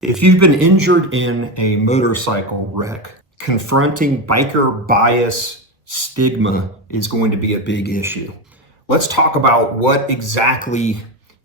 If you've been injured in a motorcycle wreck, confronting biker bias stigma is going to be a big issue. Let's talk about what exactly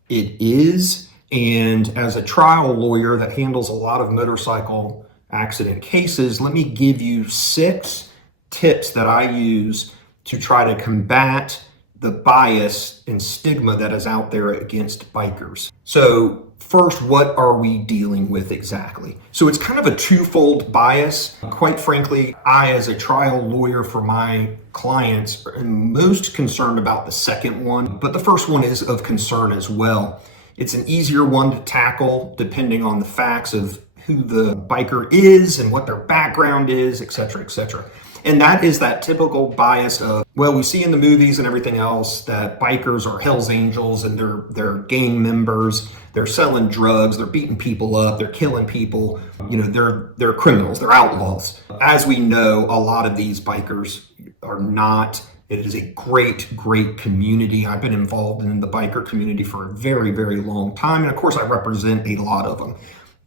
it is. And as a trial lawyer that handles a lot of motorcycle accident cases, let me give you 6 tips that I use to try to combat the bias and stigma that is out there against bikers. So first, what are we dealing with exactly? So it's kind of a twofold bias. Quite frankly, I, as a trial lawyer for my clients, am most concerned about the second one, but the first one is of concern as well. It's an easier one to tackle depending on the facts of who the biker is and what their background is, et cetera, et cetera. And that is that typical bias of, well, we see in the movies and everything else that bikers are Hell's Angels and they're gang members, they're selling drugs, they're beating people up, they're killing people, they're criminals, they're outlaws. As we know, a lot of these bikers are not. It is a great, great community. I've been involved in the biker community for a very, very long time. And of course, I represent a lot of them.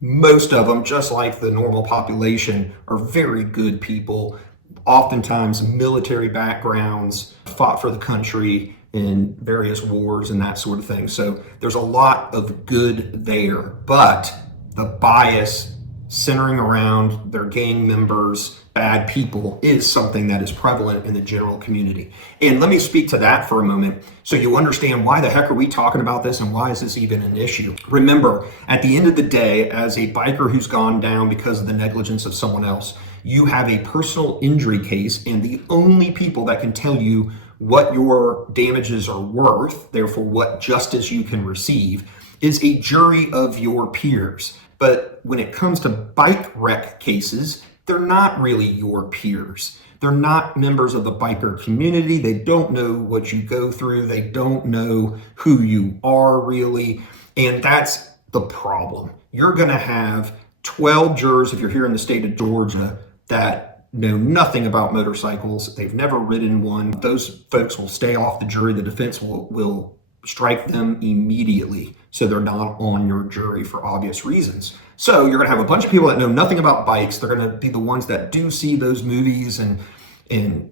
Most of them, just like the normal population, are very good people. Oftentimes military backgrounds, fought for the country in various wars and that sort of thing. So there's a lot of good there, but the bias centering around their gang members, bad people, is something that is prevalent in the general community. And let me speak to that for a moment so you understand why the heck are we talking about this and why is this even an issue. Remember, at the end of the day, as a biker who's gone down because of the negligence of someone else, you have a personal injury case, and the only people that can tell you what your damages are worth, therefore what justice you can receive, is a jury of your peers. But when it comes to bike wreck cases, they're not really your peers. They're not members of the biker community. They don't know what you go through. They don't know who you are really. And that's the problem. You're going to have 12 jurors, if you're here in the state of Georgia, that know nothing about motorcycles. They've never ridden one. Those folks will stay off the jury. The defense will strike them immediately, so they're not on your jury for obvious reasons. So you're going to have a bunch of people that know nothing about bikes. They're going to be the ones that do see those movies and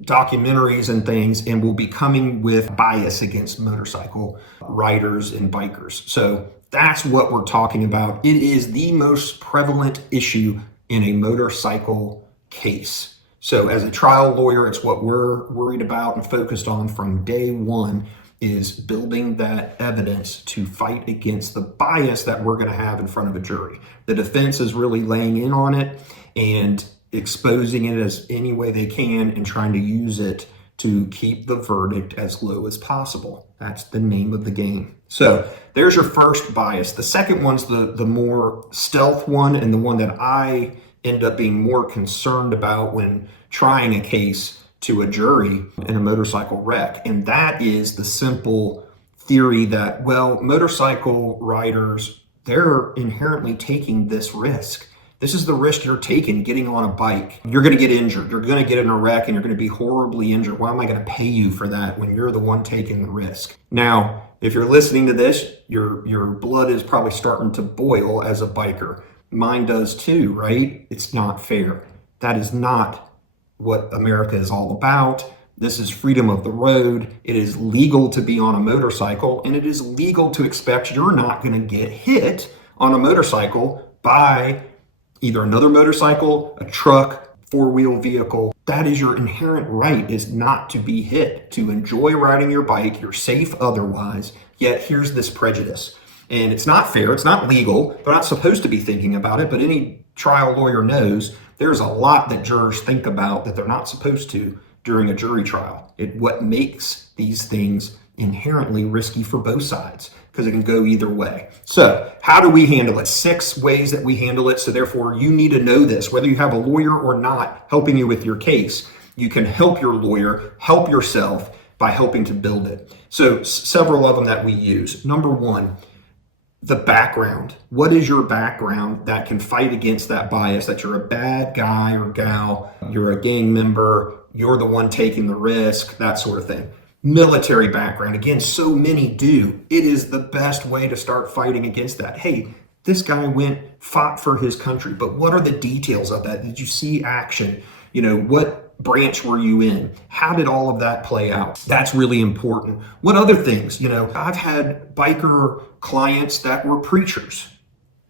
documentaries and things, and will be coming with bias against motorcycle riders and bikers. So that's what we're talking about. It is the most prevalent issue in a motorcycle case. So as a trial lawyer, it's what we're worried about and focused on from day one, is building that evidence to fight against the bias that we're going to have in front of a jury. The defense is really laying in on it and exposing it as any way they can and trying to use it to keep the verdict as low as possible. That's the name of the game. So there's your first bias. The second one's the more stealth one, and the one that I end up being more concerned about when trying a case to a jury in a motorcycle wreck. And that is the simple theory that, well, motorcycle riders, they're inherently taking this risk. This is the risk you're taking getting on a bike. You're going to get injured. You're going to get in a wreck and you're going to be horribly injured. Why am I going to pay you for that when you're the one taking the risk? Now, if you're listening to this, your blood is probably starting to boil as a biker. Mine does too, right? It's not fair. That is not what America is all about. This is freedom of the road. It is legal to be on a motorcycle, and it is legal to expect you're not going to get hit on a motorcycle by either another motorcycle, a truck, four-wheel vehicle. That is your inherent right, is not to be hit, to enjoy riding your bike. You're safe otherwise. Yet here's this prejudice. And it's not fair. It's not legal. They're not supposed to be thinking about it, but any trial lawyer knows there's a lot that jurors think about that they're not supposed to during a jury trial. What makes these things inherently risky for both sides, because it can go either way. So how do we handle it? 6 ways that we handle it. So therefore, you need to know this, whether you have a lawyer or not helping you with your case. You can help your lawyer, help yourself by helping to build it. So several of them that we use. Number 1, the background. What is your background that can fight against that bias, that you're a bad guy or gal, you're a gang member, you're the one taking the risk, that sort of thing. Military background. Again, so many do. It is the best way to start fighting against that. Hey, This guy fought for his country. But what are the details of that? Did you see action? What branch were you in? How did all of that play out? That's really important. What other things? I've had biker clients that were preachers.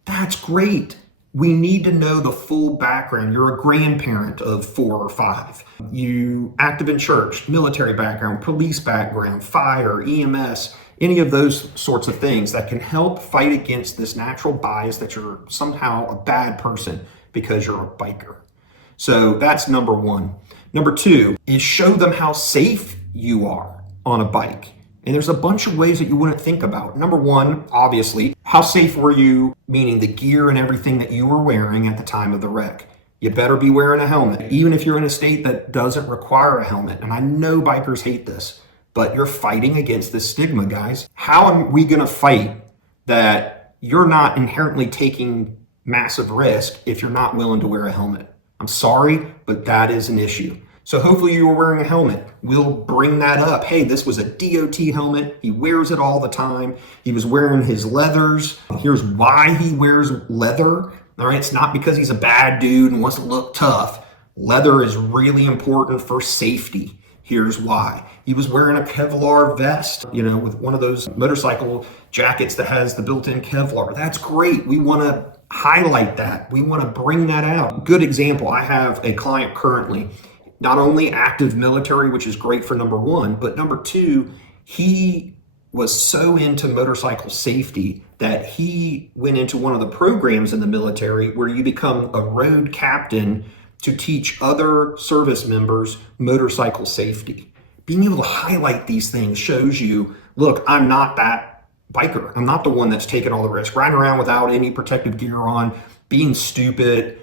That's great. We need to know the full background. You're a grandparent of 4 or 5. You active in church, military background, police background, fire, EMS, any of those sorts of things that can help fight against this natural bias that you're somehow a bad person because you're a biker. So that's number 1. Number 2 is show them how safe you are on a bike. And there's a bunch of ways that you wouldn't think about. Number 1, obviously, how safe were you, meaning the gear and everything that you were wearing at the time of the wreck? You better be wearing a helmet, even if you're in a state that doesn't require a helmet. And I know bikers hate this, but you're fighting against this stigma, guys. How are we going to fight that you're not inherently taking massive risk if you're not willing to wear a helmet? I'm sorry, but that is an issue. So hopefully you were wearing a helmet. We'll bring that up. Hey, this was a DOT helmet. He wears it all the time. He was wearing his leathers. Here's why he wears leather. All right, it's not because he's a bad dude and wants to look tough. Leather is really important for safety. Here's why. He was wearing a Kevlar vest, with one of those motorcycle jackets that has the built-in Kevlar. That's great. We want to highlight that. We want to bring that out. Good example. I have a client currently, not only active military, which is great for number 1, but number 2, he was so into motorcycle safety that he went into one of the programs in the military where you become a road captain to teach other service members motorcycle safety. Being able to highlight these things shows you, look, I'm not that biker. I'm not the one that's taking all the risk, riding around without any protective gear on, being stupid,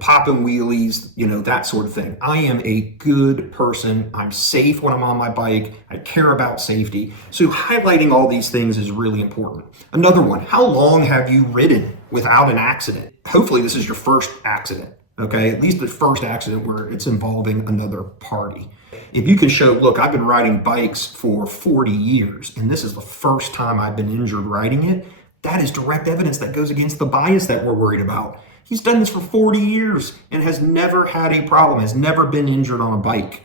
popping wheelies, that sort of thing. I am a good person. I'm safe when I'm on my bike. I care about safety. So highlighting all these things is really important. Another one, how long have you ridden without an accident? Hopefully this is your first accident, okay? At least the first accident where it's involving another party. If you can show, look, I've been riding bikes for 40 years, and this is the first time I've been injured riding it, that is direct evidence that goes against the bias that we're worried about. He's done this for 40 years and has never had a problem, has never been injured on a bike.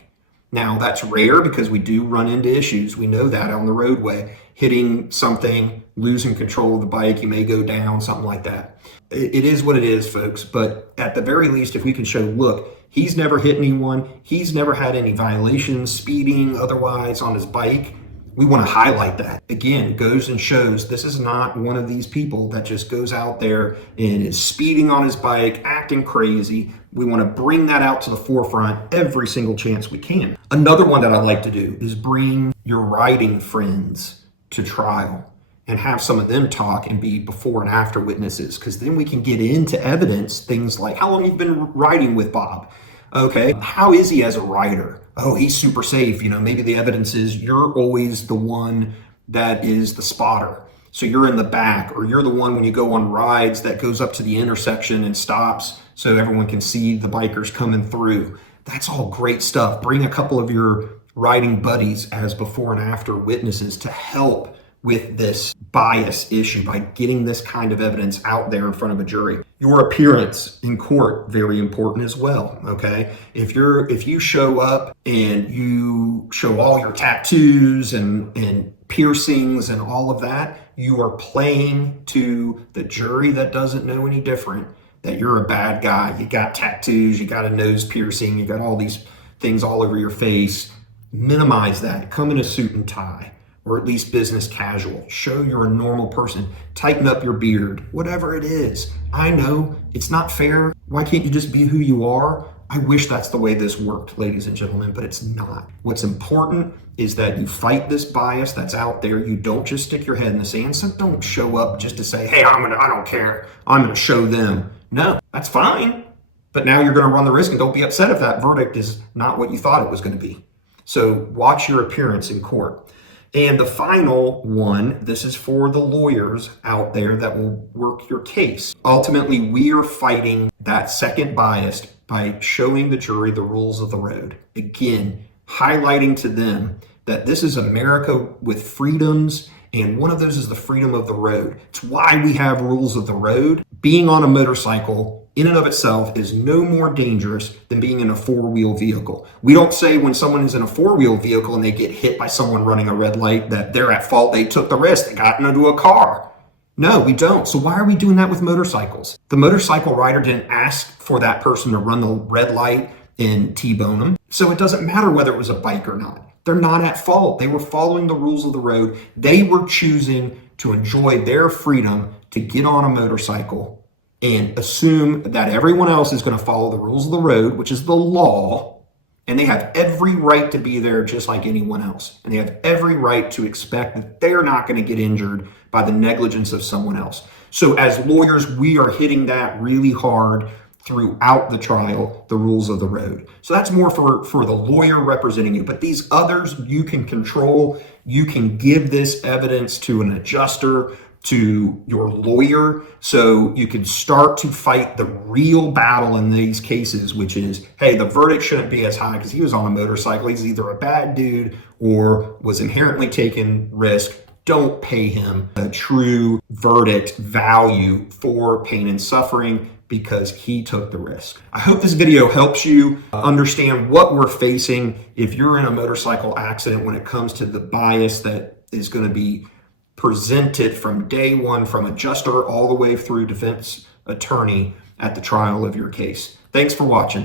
Now, that's rare because we do run into issues. We know that on the roadway. Hitting something, losing control of the bike, you may go down, something like that. It is what it is, folks. But at the very least, if we can show, look, he's never hit anyone. He's never had any violations, speeding, otherwise on his bike. We want to highlight that. Again, goes and shows this is not one of these people that just goes out there and is speeding on his bike, acting crazy. We want to bring that out to the forefront every single chance we can. Another one that I like to do is bring your riding friends to trial and have some of them talk and be before and after witnesses, because then we can get into evidence, things like how long you've been riding with Bob. Okay, how is he as a rider? Oh, he's super safe. Maybe the evidence is you're always the one that is the spotter. So you're in the back, or you're the one when you go on rides that goes up to the intersection and stops so everyone can see the bikers coming through. That's all great stuff. Bring a couple of your riding buddies as before and after witnesses to help with this bias issue by getting this kind of evidence out there in front of a jury. Your appearance in court, very important as well, okay? If you show up and you show all your tattoos and piercings and all of that, you are playing to the jury that doesn't know any different that you're a bad guy. You got tattoos, you got a nose piercing, you got all these things all over your face. Minimize that. Come in a suit and tie, or at least business casual. Show you're a normal person. Tighten up your beard, whatever it is. I know it's not fair. Why can't you just be who you are? I wish that's the way this worked, ladies and gentlemen, but it's not. What's important is that you fight this bias that's out there. You don't just stick your head in the sand. So don't show up just to say, hey, I don't care. I'm gonna show them. No, that's fine. But now you're gonna run the risk, and don't be upset if that verdict is not what you thought it was gonna be. So watch your appearance in court. And the final one, this is for the lawyers out there that will work your case. Ultimately, we are fighting that second bias by showing the jury the rules of the road. Again, highlighting to them that this is America with freedoms And one of those is the freedom of the road. It's why we have rules of the road. Being on a motorcycle in and of itself is no more dangerous than being in a four-wheel vehicle. We don't say when someone is in a four-wheel vehicle and they get hit by someone running a red light that they're at fault, they took the risk, they got into a car. No, we don't. So why are we doing that with motorcycles? The motorcycle rider didn't ask for that person to run the red light and T-bone them. So it doesn't matter whether it was a bike or not. They're not at fault. They were following the rules of the road. They were choosing to enjoy their freedom to get on a motorcycle and assume that everyone else is going to follow the rules of the road, which is the law, and they have every right to be there just like anyone else. And they have every right to expect that they're not going to get injured by the negligence of someone else. So as lawyers, we are hitting that really hard throughout the trial, the rules of the road. So that's more for the lawyer representing you. But these others you can control. You can give this evidence to an adjuster, to your lawyer, so you can start to fight the real battle in these cases, which is, hey, the verdict shouldn't be as high because he was on a motorcycle. He's either a bad dude or was inherently taking risk. Don't pay him a true verdict value for pain and suffering because he took the risk. I hope this video helps you understand what we're facing if you're in a motorcycle accident when it comes to the bias that is going to be presented from day one, from adjuster all the way through defense attorney at the trial of your case. Thanks for watching.